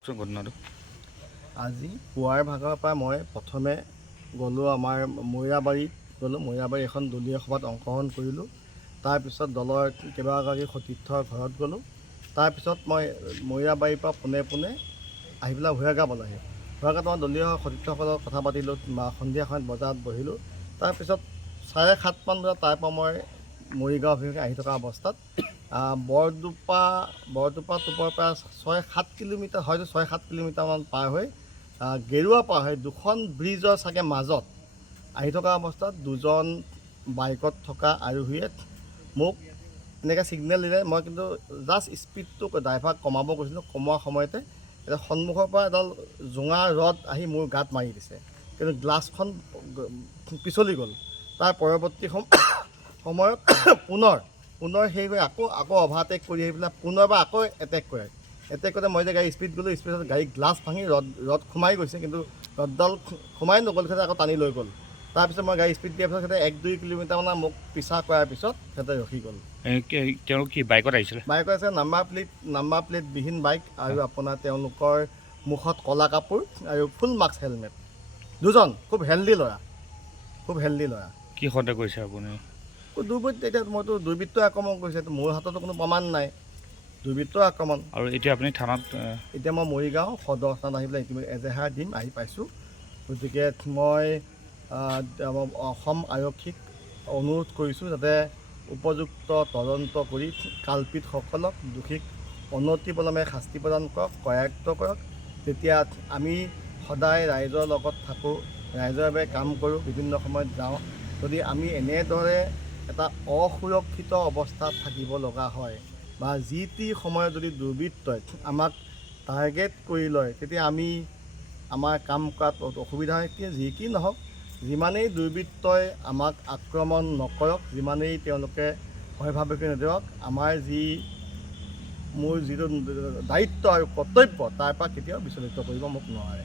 আজি পুৱাৰ ভাগৰ পৰা মই প্ৰথমে গ'লোঁ আমাৰ মৈৰাবাৰীত গ'লোঁ। মৈৰাবাৰী এখন দলীয় সভাত অংশগ্ৰহণ কৰিলোঁ। তাৰপিছত দলৰ কেইবাগৰাকী সতীৰ্থৰ ঘৰত গ'লোঁ। তাৰপিছত মই মৈৰাবাৰীৰ পৰা পোনে পোনে আহি পেলাই ভৈৰৱগাঁও পালোঁহি। ভৈৰৱগাঁৱত মই দলীয় সতীৰ্থসকলৰ কথা পাতিলোঁ। সন্ধিয়া সময়ত বজাৰত বহিলোঁ। তাৰপিছত 7:30 মান বজাত তাৰ পৰা মই মৰিগাঁও অভিমুখে আহি থকা অৱস্থাত বৰটোপা টোপৰ পৰা 6-7 কিলোমিটাৰ, হয়তো 6-7 কিলোমিটাৰমান পাৰ হৈ গেৰুৱা পাৰ হৈ দুখন ব্ৰিজৰ চাগে মাজত আহি থকা অৱস্থাত দুজন বাইকত থকা আৰোহীয়ে মোক এনেকৈ ছিগনেল দিলে। মই কিন্তু জাষ্ট স্পীডটো ড্ৰাইভাৰক কমাব কৈছিলোঁ। কমোৱাৰ সময়তে এটা সন্মুখৰ পৰা এডাল জোঙা ৰড আহি মোৰ গাত মাৰি দিছে, কিন্তু গ্লাছখন পিছলি গ'ল। তাৰ পৰৱৰ্তী সময়ত পুনৰ সেই হৈ আকৌ অভাৰটেক কৰি আহি পেলাই পুনৰবাৰ আকৌ এটেক কৰে। কৰোঁতে মই যে গাড়ী স্পীড গ'লোঁ, স্পীডত গাড়ী গ্লাছ ভাঙি ৰড সোমাই গৈছে, কিন্তু ৰডডাল সোমাই নগ'ল, সিহঁতে আকৌ টানি লৈ গ'ল। তাৰপিছত মই গাড়ী স্পীড দিয়াৰ পিছত সিহঁতে 1-2 কিলোমিটাৰমান মোক পিছা কৰাৰ পিছত সিহঁতে ৰখি গ'ল। তেওঁলোক কি বাইকত আহিছিলে? বাইকত আছে, নাম্বাৰ প্লেট বিহীন বাইক, আৰু আপোনাৰ তেওঁলোকৰ মুখত ক'লা কাপোৰ আৰু ফুল মাস্ক, হেলমেট। দুজন খুব হেল্ডি ল'ৰা। কি সন্দেহ কৰিছে আপুনি? এতিয়া মইতো দুৰ্বৃত্ত আক্ৰমণ কৰিছে, মোৰ হাততো কোনো প্ৰমাণ নাই। দুৰ্বৃত্ত আক্ৰমণ। আৰু এতিয়া আপুনি থানাত? এতিয়া মই মৰিগাঁও সদৰ থানাত আহি পেলাই ইতিমধ্যে এজেহাৰ দিম, আহি পাইছোঁ। গতিকে মই অসম আৰক্ষীক অনুৰোধ কৰিছোঁ যাতে উপযুক্ত তদন্ত কৰি কাল্পিতসকলক, দোষীক অনতিপলমে শাস্তি প্ৰদান কৰক, কৰায়ত্ব কৰক। তেতিয়া আমি সদায় ৰাইজৰ লগত থাকোঁ, ৰাইজৰ বাবে কাম কৰোঁ, বিভিন্ন সময়ত যাওঁ। যদি আমি এনেদৰে এটা অসুৰক্ষিত অৱস্থাত থাকিব লগা হয় বা যি টি সময়ত যদি দুৰ্বৃত্তই আমাক টাৰ্গেট কৰি লয়, তেতিয়া আমাৰ কাম কৰাত অসুবিধা হয়। যি কি নহওক, যিমানেই দুৰ্বৃত্তই আমাক আক্ৰমণ নকৰক, যিমানেই তেওঁলোকে ভয় ভাবুকি নেদেওক, মোৰ যিটো দায়িত্ব আৰু কৰ্তব্য তাৰ পৰা কেতিয়াও বিচলিত কৰিব মোক নোৱাৰে।